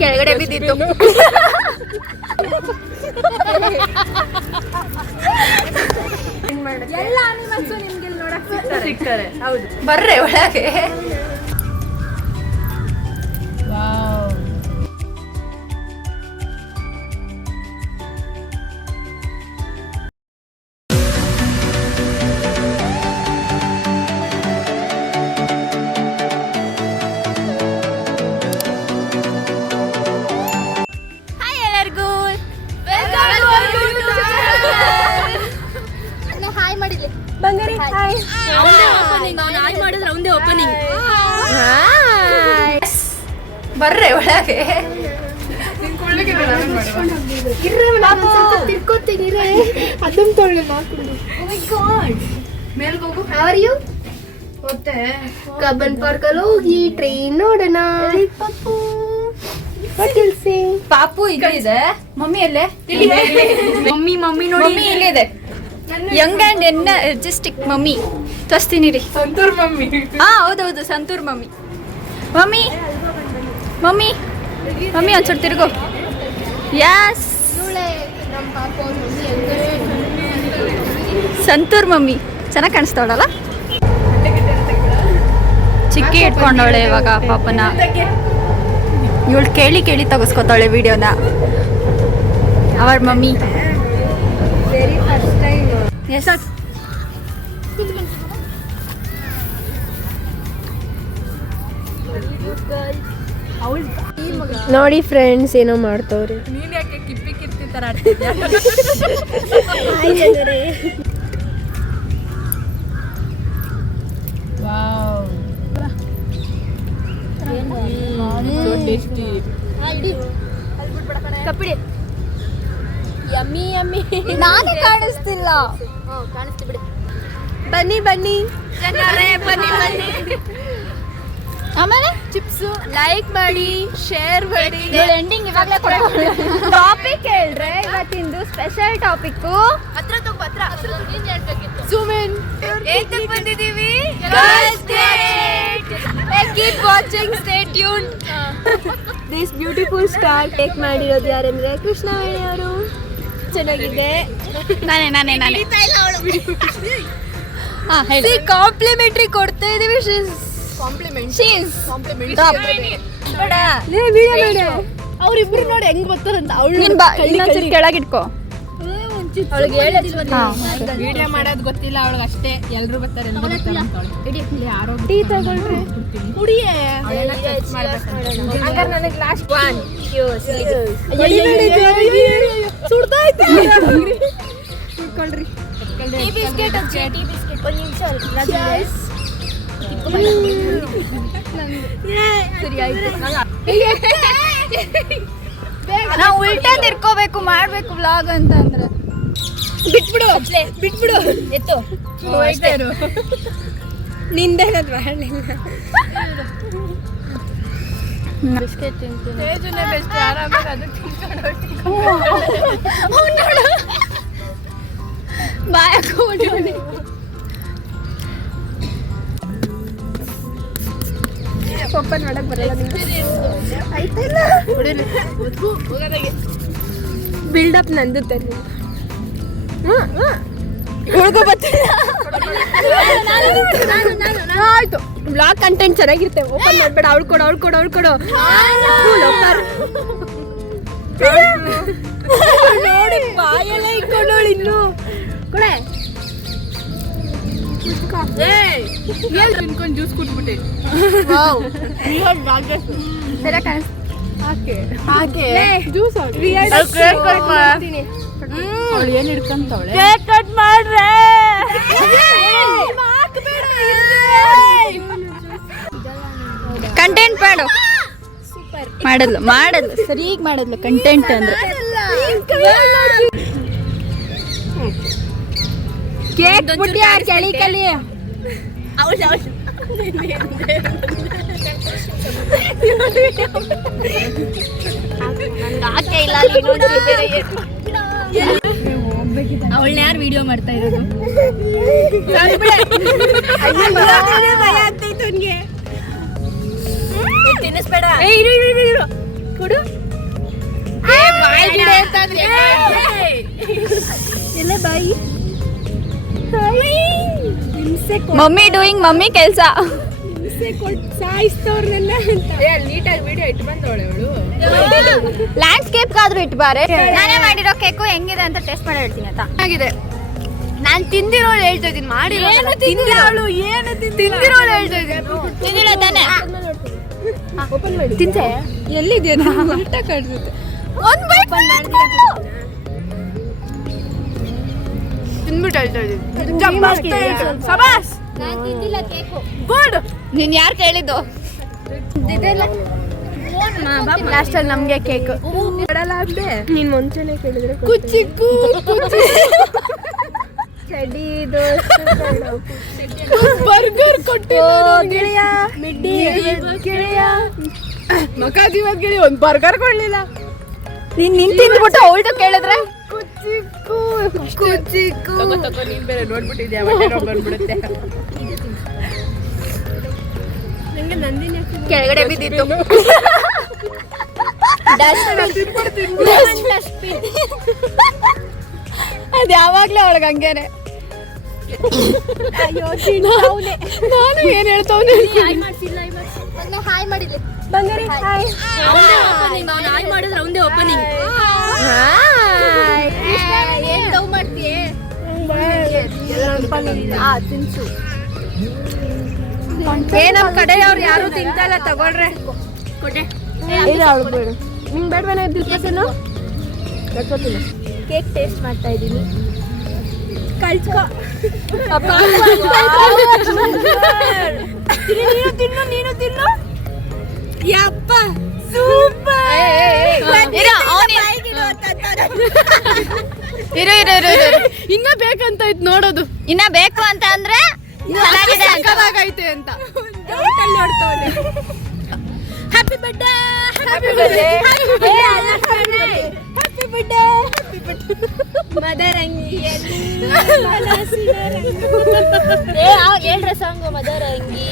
ಕೆಳಗಡೆ ಬಿದ್ದಿತ್ತು. ಎಲ್ಲ ಅನಿಮಲ್ಸು ನಿಮ್ಗೆ ನೋಡಕ್ ಸಿಗ್ತಾರೆ. ಹೌದು, ಬರ್ರೆ ಒಳಗೆ. ಬಂಗಾರಿ ಹಾಯ್. ಬರ್ರೆ ಒಳಗೆ. ತಿರ್ಕೋತೀನಿ ಅದನ್ನ ತೊಳ್ಳೆ ಮಾಡ್ಕೊಂಡು. ಕಬ್ಬನ್ ಪಾರ್ಕ್ ಅಲ್ಲಿ ಹೋಗಿ ಟ್ರೈನ್ ನೋಡೋಣ. ಪಾಪು ಇದೆ. ಮಮ್ಮಿ ಅಲ್ಲೇ? ಮಮ್ಮಿ ನೋಡಿ ಇಲ್ಲಿದೆ. ಯಂಗ್ ಅಂಡ್ ಎನರ್ಜೆಸ್ಟಿಕ್ ಮಮ್ಮಿ ತೋರಿಸ್ತೀನಿ ರೀ. ಸಂತೂರ್ ಮಮ್ಮಿ. ಹೌದೌದು, ಸಂತೂರ್ ಮಮ್ಮಿ. ಮಮ್ಮಿ ಒಂದ್ಸೊಟ್ಟು ತಿರ್ಗೋ. ಯಾಸ್, ಸಂತೂರ್ ಮಮ್ಮಿ ಚೆನ್ನಾಗಿ ಕಾಣಿಸ್ತಾವಳಲ್ಲ. ಚಿಕ್ಕಿ ಇಟ್ಕೊಂಡವಳೆ ಇವಾಗ ಪಾಪನ. ಇವಳು ಕೇಳಿ ತೆಗೆಸ್ಕೊತಾಳೆ ವಿಡಿಯೋನ. ಅವರ ಮಮ್ಮಿ ನೋಡಿ ಫ್ರೆಂಡ್ಸ್ ಏನೋ ಮಾಡ್ತವ್ರೆ. ನೀನ್ ಯಾಕೆ ಕಿಪ್ಪಿ ತರ ಆಡ್ತಿದ್ಯಾ? ಕಪ್ಪಿಡಿ. Yummy yummy. ನಾನೇ ಕಾಣಿಸ್ತಿಲ್ಲ. ಕಾಣಿಸ್ತಿ ಬಿಡಿ. ಬನ್ನಿ ಬನ್ನಿ ಆಮೇಲೆ ಚಿಪ್ಸು ಲೈಕ್ ಮಾಡಿ, ಶೇರ್ ಮಾಡಿ. ಎಂಡಿಂಗ್ ಇವಾಗಲೇ ಟಾಪಿಕ್ ಹೇಳ್ರೆ ಇವತ್ತಿಂದು ಸ್ಪೆಷಲ್ ಟಾಪಿಕ್. Zoom in. ಏತಕ್ಕೆ ಬಂದಿದ್ದೀವಿ? Keep watching, stay tuned. This beautiful star take ಮಾಡಿರೋದು ಯಾರಂದ್ರೆ ಕೃಷ್ಣವೇಣಿ ಅವರು. ಚೆನ್ನಾಗಿದೆ. ನಾನೇ ಕಾಂಪ್ಲಿಮೆಂಟ್ರಿ ಕೊಡ್ತಾ ಇದೀವಿ. ಅವ್ರಿಬ್ರು ನೋಡಿ ಹೆಂಗ್ ಬರ್ತಾರಂತ. ಕೆಳಗಿಟ್ಕೋ. ವಿಡಿಯೋ ಮಾಡೋದು ಗೊತ್ತಿಲ್ಲ ಅವಳಿಗೆ ಅಷ್ಟೇ. ಎಲ್ರು ಬರ್ತಾರೆ. ಟೀ ತಗೊಳ್ರಿ, ಕುಡಿಯೇ. ನನಗೆ ಲಾಸ್ಟ್ ಒನ್ ಸುಡ್ತಾಯ್ತು. ಟೀ ಬಿಸ್ಕೆಟ್ ಒಂದು ನಿಮಿಷ. ನಾವು ಉಲ್ಟಾ ತಿರ್ಕೋಬೇಕು, ಮಾಡ್ಬೇಕು ವ್ಲಾಗ್ ಅಂತ ಅಂದ್ರೆ. ಬಿಟ್ಬಿಡು ಎತ್ತು. ನಿಂದೇನದ್ ಬಿಸ್ಕೆಟ್ ತಿಂತೀನಿ. ಓಪನ್ ಮಾಡಕ್ ಬರಲ್ಲ. ಬಿಲ್ಡಪ್ ನಂದು ತರ್ರಿ. ಆಯ್ತು, ಬ್ಲಾಗ್ ಕಂಟೆಂಟ್ ಚೆನ್ನಾಗಿರುತ್ತೆ. ಓಪನ್ ಮಾಡ್ಬೇಡ. ಅವಳು ಕೊಡು. ನೋಡಿ ಬಾಯೆಲ್ಲ ಇಟ್ಕೊಂಡವಳು ಇನ್ನು ಕೊಡೆ. ತಿನ್ಕೊಂಡು ಜ್ಯೂಸ್ ಕುಟ್ಬಿಟ್ಟೆ. ಜ್ಯೂಸ್ ಏನ್ ಹಿಡ್ಕೊಂತವಳೆ. ಕೇಕ್ ಕಟ್ ಮಾಡ್ರೆ. ಕಂಟೆಂಟ್ ಮಾಡು. ಮಾಡದ್ಲು ಸರಿಯಾಗಿ ಮಾಡದ್ಲು. ಕಂಟೆಂಟ್ ಅಂದ್ರೆ ಕೇಕ್ ಬಿಟ್ಟು ಯಾರು ಚಳಿ ಕಲಿ. ಅವಳನ್ನ ಯಾರು ವಿಡಿಯೋ ಮಾಡ್ತಾ ಇರೋದು? ತಿನ್ನಿಸ್ಬೇಡ. ಕೊಡು. ಎಲ್ಲ ಬಾಯಿ. ಮಮ್ಮಿ ಡೂಯಿಂಗ್ ಮಮ್ಮಿ ಕೆಲಸ. ಸಾಯಿಸ್ತವ್ರನ್ನೆಲ್ಲ ನೀಟಾಗಿ ವಿಡಿಯೋ ಇಟ್ಟು ಬಂದವಳೆ ಅವಳು. ಲ್ಯಾಂಡ್ಸ್ಕೇಪ್ ಆದ್ರೂ ಇಟ್ಬಾರೆ. ನಾನೇ ಮಾಡಿರೋ ಕೇಕು ಹೆಂಗಿದೆ ಅಂತ ಟೇಸ್ಟ್ ಮಾಡಿ ಹೇಳ್ತೀನಿ ಆಯ್ತಾ. ಆಗಿದೆ. ನಾನ್ ತಿಂದಿರೋಳು ಹೇಳ್ತಾ ಇದೀನಿ, ಮಾಡಿರೋ ತಿಂದಿರೋಳು ಏನು ತಿಂದಿರೋಳು ಹೇಳ್ತಾ ಇದೀನಿ. ತಿಂದಿಲ್ಲ ತಾನೆ? ಓಪನ್ ಮಾಡಿ. ತಿಂತೆ ಎಲ್ಲಿದೆ ಊಟ ಕಾಣಿಸುತ್ತೆ. ಒಂದ್ ಬೈಟ್ ತಿಂದ್ಬಿಟ್ಟು ಹೇಳ್ತಾ ಇದೀನಿ. ಸಬಾಸ್. ಗುಡ್. ನೀನ್ ಯಾರು ಕೇಳಿದ್ದು? ಲಾಸ್ಟ್ ಅಲ್ಲಿ ನಮ್ಗೆ ಕೇಕ್ ನೀನ್ ಮುಂಚೆನೆ ಕೇಳಿದ್ರೆ ಕುಚ್ಚಿಕ್ಕು ಬರ್ಗರ್ ಗೆಳೆಯ ಗೆಳೆಯ ಮಕಾದಿವಾಗ ಗೆಳಿ ಒಂದ್ ಬರ್ಗರ್ ಕೊಡ್ಲಿಲ್ಲ. ನೀನ್ ತಿಂದ್ಬಿಟ್ಟು ಅವಳ್ದು ಕೇಳಿದ್ರೆ ತಗೋ ನೀನ್ ಬೇರೆ ನೋಡ್ಬಿಟ್ಟಿದ್ಯಾ ಹೊಟ್ಟೆ ನೋವು ಬಂದ್ಬಿಡುತ್ತೆ. ಕೆಳಗಡೆ ಬಿದ್ದಿತ್ತು. ಅದ್ ಯಾವಾಗ್ಲೂ ಅವಳಿಗೆ ಹಂಗೇನೆ. ನಾನು ಏನ್ ಹೇಳ್ತಾವ್ನೆ. ಹಾಯ್ ಮಾಡಿದ್ದೆ ಮಾಡಿದ್ರೆ ಅವಂದೇ ಓಪನಿಂಗ್. ಏನ್ ಲವ್ ಮಾಡ್ತೀಯ? ತಿನ್ಸು. ನಮ್ ಕಡೆ ಅವ್ರು ಯಾರು ತಿಂತಾ ಇಲ್ಲ, ತಗೊಳ್ರೆ. ಕೊಟ್ಟೆ ನಿಂಗ್ ಬೇಡವೇನ ದಿಲ್ಪಸನು? ಕೇಕ್ ಟೇಸ್ಟ್ ಮಾಡ್ತಾ ಇದ್ದೀನಿ. ಕಳ್ಸ್ಕೊ. ನೀನು ತಿನ್ನು. ಯಪ್ಪ ಸೂಪರ್. ಇರು ಇನ್ನ ಬೇಕಂತ ಇತ್ತು ನೋಡೋದು. ಇನ್ನ ಬೇಕು ಅಂತ ಅಂದ್ರೆ ಸಾಕಾಗೈತೆ ಅಂತ ನೋಡ್ತಾವೆ. ಹ್ಯಾಪಿ ಬರ್ಡೇ ಹ್ಯಾಪಿ ಬರ್ಡೇ ಹೇಳ್ರ ಸಾಂಗು ಮದರಂಗಿ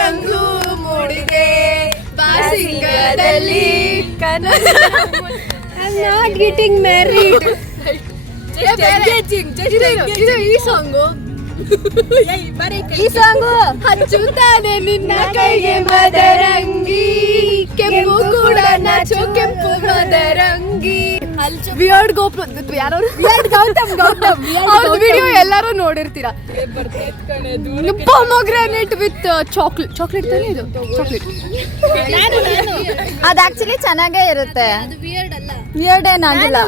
ರಂಗು ಮೂಡಿದೆ ಬಾಸಿಂಗದಲ್ಲಿ not getting married. ಈ ಸಾಂಗು ಹಚ್ಚುತ್ತಾನೆ ನಿನ್ನ ಕೈಗೆ ಮದರಂಗಿ, ಕೆಂಪು ಕೂಡ ನಾಚೋ ಕೆಂಪು ಮದರಂಗಿ. ವಿಯರ್ಡ್ ಗೌತಮ್ ವಿಡಿಯೋ ಎಲ್ಲರೂ ನೋಡಿರ್ತೀರಾ. ಪೊಮೊಗ್ರಾನೇಟ್ ವಿತ್ ಚಾಕ್ಲೇಟ್ ತಾನೇ ಇದು? ಚಾಕ್ಲೇಟ್ ಅದು ಆಕ್ಚುಲಿ ಚೆನ್ನಾಗೇ ಇರುತ್ತೆ. ವಿಯರ್ಡ್ ಏನಾಗಿಲ್ಲ.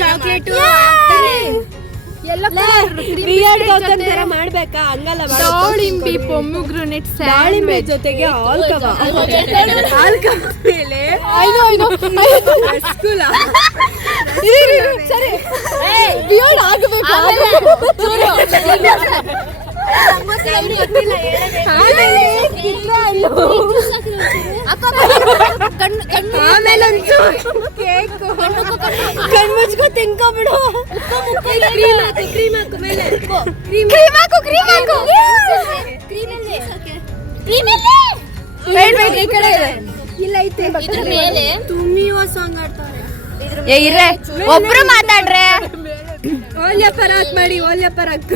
ಚಾಕ್ಲೇಟ್ ವಿಯರ್ಡ್ ಗೌತಮ್ ತರ ಮಾಡ್ಬೇಕಾ? ಹಂಗಲ್ಲ, ದಾಳಿಂಬೆ ಪೊಮೊಗ್ರಾನೇಟ್ ದಾಳಿಂಬೆ ಜೊತೆಗೆ ಆಲ್ಕಮ ಮೇಲೆ ರಸಗುಲ್ಲ. ಸರಿ ವಿಯರ್ಡ್ ಆಗಬೇಕು. ಕಣ್ಮುಚ್ಕೊ ತಿನ್ಕೊಬಿಡು. ಕ್ರೀಮ್ ಹಾಕು ಮೇಲೆ. ಇಲ್ಲ ಐತೆ. ತುಮ್ಮಿಯೋ ಸಾಂಗ್ ಆಡ್ತಾರೆ. ಇರ್ರೆ ಒಬ್ರು ಮಾತಾಡ್ರೆ. ಓಲ್ಯ ಪರಾಕ್ ಮಾಡಿ, ಓಲ್ಯ ಪರಾಕ್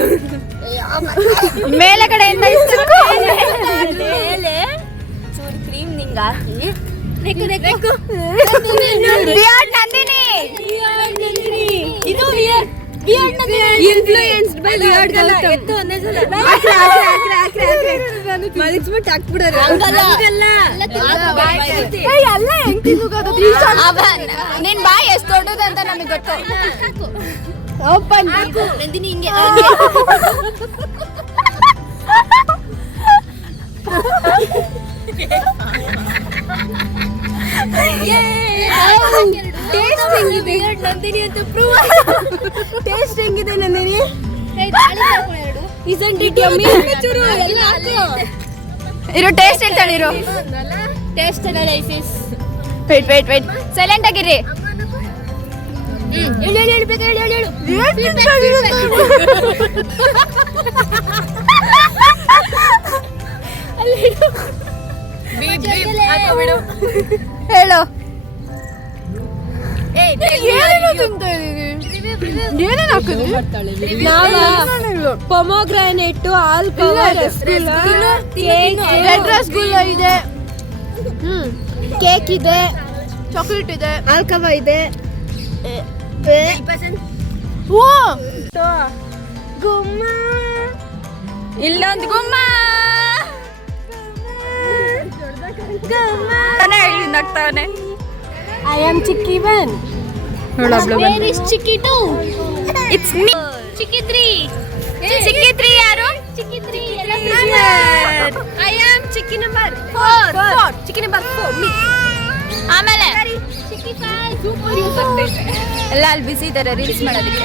ಮೇಲೆ ಕಡೆಯಿಂದ ಮೇಲೆ ಚೂರು ಕ್ರೀಮ್ ನಿಂಗ ಹಾಕಿ. ನಂದಿನಿ ಇದು ಇನ್ಫ್ಲೂಯೆನ್ಸ್ಡ್ ಬೈ ವಿಯರ್ಡ್ ಗೌತಮ್. ಮಲಗಿಸ್ಬಿಟ್ಟು ಹಾಕ್ಬಿಡೋರು. ಎಲ್ಲ ಹೆಂಗ್ ತಿನ್ನೋದು? ನಿನ್ ಬಾಯಿ ಎಷ್ಟು ದೊಡ್ಡದಂತ ನಮಗೆ ಗೊತ್ತು. ಓಪನ್ ನಂದಿನಿ ಹಿಂಗೆ ಟೇಸ್ಟ್ ಹೆಂಗಿದೆ ನಂದಿನಿ ಅಂತ ಪ್ರೂವ್. ಟೇಸ್ಟ್ ಹೆಂಗಿದೆ ನಂದಿನಿ? Isn't it yummy? ಎಲ್ಲ ಹಾಕು. ಇರೋ ಟೇಸ್ಟ್ ಹೇಳ್ತಾಳೆ. ಇರೋ ಟೇಸ್ಟ್ ಅನಾಲಿಸಿಸ್. ವೇಟ್ ಸೈಲೆಂಟ್ ಆಗಿರಿ. ಹೇಳು. ಏನೇನೋ ತಿಂತಾ ಇದೀನಿ. ಏನೇನು ಹಾಕಿದ್ರಿ? ಪೊಮೊಗ್ರಾನೇಟ್, ಆಲ್ಕೋವಾ, ರೆಡ್ ರಸಗುಲ್ಲ ಇದೆ, ಕೇಕ್ ಇದೆ, ಚಾಕ್ಲೇಟ್ ಇದೆ, ಆಲ್ಕೋವಾ ಇದೆ, ಓ ಗುಮ್ಮ, ಇಲ್ಲೊಂದು ಗುಮ್ಮ ನಗ್ತಾವನೆ. I am Chicky 1. Where is Chicky 2? It's me. Chicky 3. ಚಿಕ್ಕಿ 3 ಯಾರು? Chicky 3. I am chikki number 4. Chikki number 4 me. ಆಮೇಲೆ Chicky 5. ಎಲ್ಲ ಅಲ್ಲಿ ಬಿಸಿ ಇದ್ದಾರೆ ರೀಲ್ಸ್ ಮಾಡೋದಕ್ಕೆ.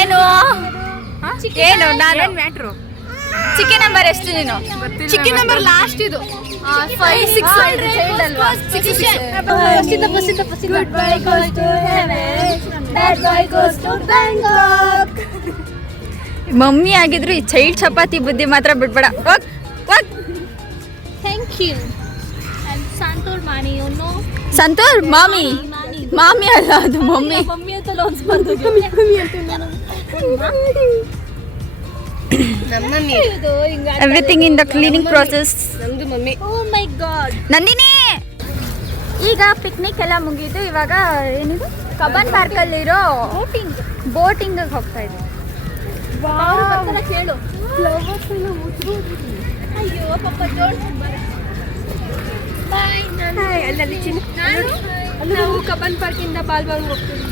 ಏನು ಏನು ನಾನು ಮ್ಯಾಟ್ರು. ಚಿಕ್ಕಿ ನಂಬರ್ ಎಷ್ಟು ನೀನು? ಚಿಕ್ಕಿ ನಂಬರ್ ಲಾಸ್ಟ್ ಇದು 5 6 ಅಲ್ವಾ? 6 Good boy goes to heaven. Bad boy goes to Bangkok. Mummy ಆಗಿದ್ರು ಈ ಚೈಲ್ಡ್ ಚಪಾತಿ ಬುದ್ಧಿ ಮಾತ್ರ ಬಿಡ್ಬೇಡ. ಹೋಗ್ ಹೋಗ್. Thank you. And Santoor Mani, you know? Santoor ಮಾಮಿ ಮಾಮಿ ಅಲ್ಲ ಅದು ಮಮ್ಮಿ. ಮಮ್ಮಿ ಅಂತ ಲೋನ್ಸ್ಬಾರ್ದು. ಮಮ್ಮಿ ಅಂತ ನಾನು. Everything in the cleaning process. ನಮ್ದು mummy. Oh my god. Nandini ಈಗ ಪಿಕ್ನಿಕ್ ಎಲ್ಲ ಮುಗೀತು. ಇವಾಗ ಏನಿದು ಕಬ್ಬನ್ ಪಾರ್ಕ್ ಅಲ್ಲಿರೋ ಬೋಟಿಂಗ್ ಹೋಗ್ತಾ ಇದ್ದೀವಿ. ಕೇಳು. ಫ್ಲವರ್ಸ್ ಎಲ್ಲ ಉದುರು. ಅಯ್ಯೋ ಪಾಪ ನಾವು ಕಬ್ಬನ್ ಪಾರ್ಕ್ ಇಂದ ಬಾಲ್ಬಾಗ್ ಹೋಗ್ತೀವಿ.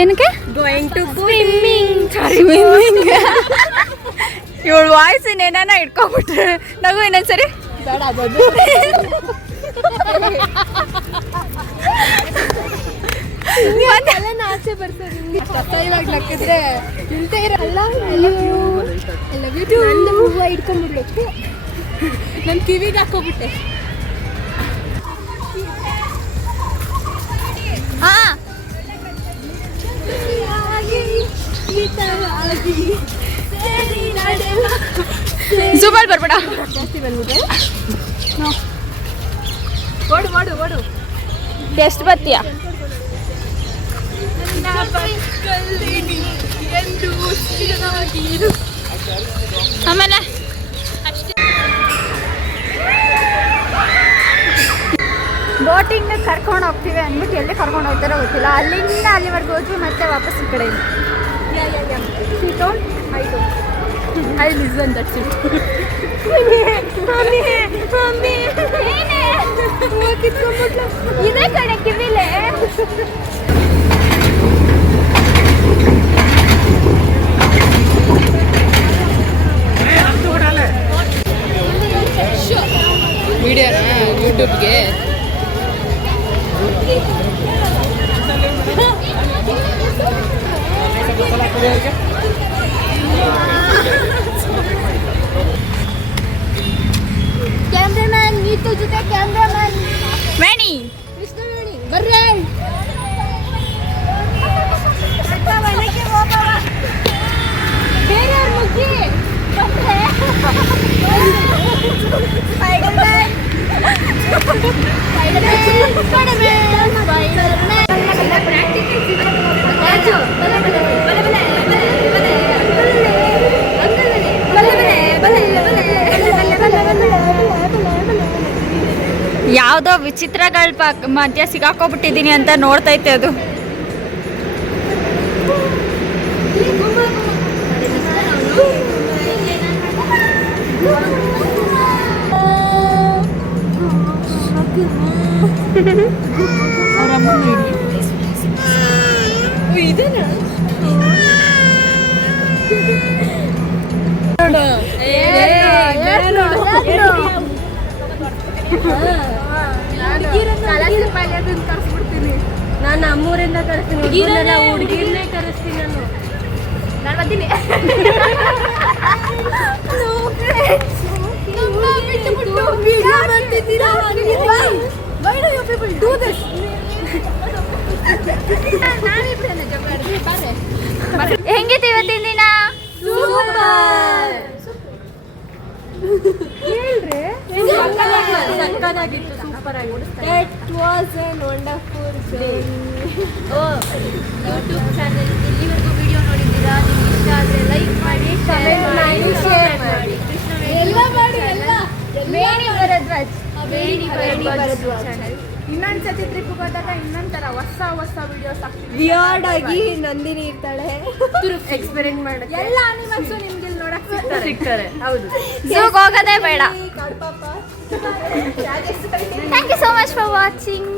ಏನಕ್ಕೆ? Going to swimming. ಇವಳು ವಾಯ್ಸ್ ಏನಾನ ಇಟ್ಕೊಂಡ್ಬಿಟ್ರೆ ನಗು ಇನ್ನೊಂದ್ಸರಿ. ಬೇಡ ಅದು ಆಚೆ ಬರ್ತದೆ. ನಿಮ್ಗೆ ಇವಾಗ ನಕ್ಕಿದ್ರೆ ನಿಲ್ತಾ ಇರಲ್ಲ. ನನ್ನ ಹೂವು ಇಟ್ಕೊಂಡ್ಬಿಡ್ಬೇಕು. ನನ್ನ ಕಿವಿಗೆ ಹಾಕೋಬಿಟ್ಟೆ. ಹಾ ಜೂಮಲ್ಲಿ ಬರ್ಬೇಡ. ಓಡು ಎಷ್ಟು ಬರ್ತೀಯ? ಆಮೇಲೆ ಬೋಟಿಂಗ್ ಕರ್ಕೊಂಡು ಹೋಗ್ತೀವಿ ಅಂದ್ಬಿಟ್ಟು ಎಲ್ಲಿ ಕರ್ಕೊಂಡು ಹೋಗ್ತಾರೋ ಗೊತ್ತಿಲ್ಲ. ಅಲ್ಲಿಂದ ಅಲ್ಲಿವರೆಗೂ ಹೋದ್ವಿ ಮತ್ತೆ ವಾಪಸ್ ಈ ಕಡೆ. I listen that's it. ಇದೇ ಕಡೆ ಕಿವಿಲೆ ವಿಡಿಯೋನ ಯೂಟ್ಯೂಬ್ಗೆ. ಕ್ಯಾಮ್ರಾಮನ್ ನೀತು ಜೊತೆ ಕ್ಯಾಮ್ರಾಮನ್ ವೇಣಿ ಕೃಷ್ಣವೇಣಿ ಬರ್ರಿ. ಬೇರೆ ಮುಗಿ ಯಾವುದೋ ವಿಚಿತ್ರಗಳ ಮಧ್ಯ ಸಿಗಾಕೋಬಿಟ್ಟಿದ್ದೀನಿ ಅಂತ ನೋಡ್ತೈತೆ ಅದು. ನಾನು ನಮ್ಮೂರಿಂದ ಕಳಿಸ್ತೀನಿ. ಹುಡುಗಿರನ್ನೇ ಕಳಿಸ್ತೀನಿ ನಾನು ಬರ್ತೀನಿ. ಹೆಂಗಿತ್ತು ಇವತ್ತಿನ ದಿನ? ಸೂಪರ್. ಸಕ್ಕತ್ತಾಗಿತ್ತು, ಸೂಪರ್ ಆಗಿ. That was a wonderful journey. YouTube channel ಇಲ್ಲಿವರೆಗೂ ವಿಡಿಯೋ ನೋಡಿದ್ದೀರಾ? ನಿಮ್ಗೆ ಇಷ್ಟ ಆದರೆ ಲೈಕ್ ಮಾಡಿ, Comment ಮಾಡಿ, share ಮಾಡಿ. ಎಲ್ಲ ಮಾಡಿ, ಎಲ್ಲ ವೇಣಿ ಭರದ್ವಾಜ್ ವೇಣಿ ಭರದ್ವಾಜ್ ಚಾನಲ್. ಇನ್ನೊಂದ್ಸತಿ ಟ್ರಿಪ್ ಹೋದಾಗ ಇನ್ನೊಂಥರ ಹೊಸ ವಿಡಿಯೋಸ್ ಹಾಕ್ತೀವಿ. ವಿಯರ್ಡ್ ಆಗಿ ನಂದಿನಿ ಇರ್ತಾಳೆ, ಎಕ್ಸ್ಪೆರಿಮೆಂಟ್ ಮಾಡಕ್ಕೆ ಎಲ್ಲ ಅನಿಮಲ್ಸು ನಿಮ್ಗೆ ಇಲ್ಲಿ ನೋಡಕ್ ಸಿಗ್ತಾರೆ. ಹೌದು, ಝೂಗೆ ಹೋಗೋದೇ ಬೇಡ. ಕಡ್ಪಾಪ. Thank you so much for watching.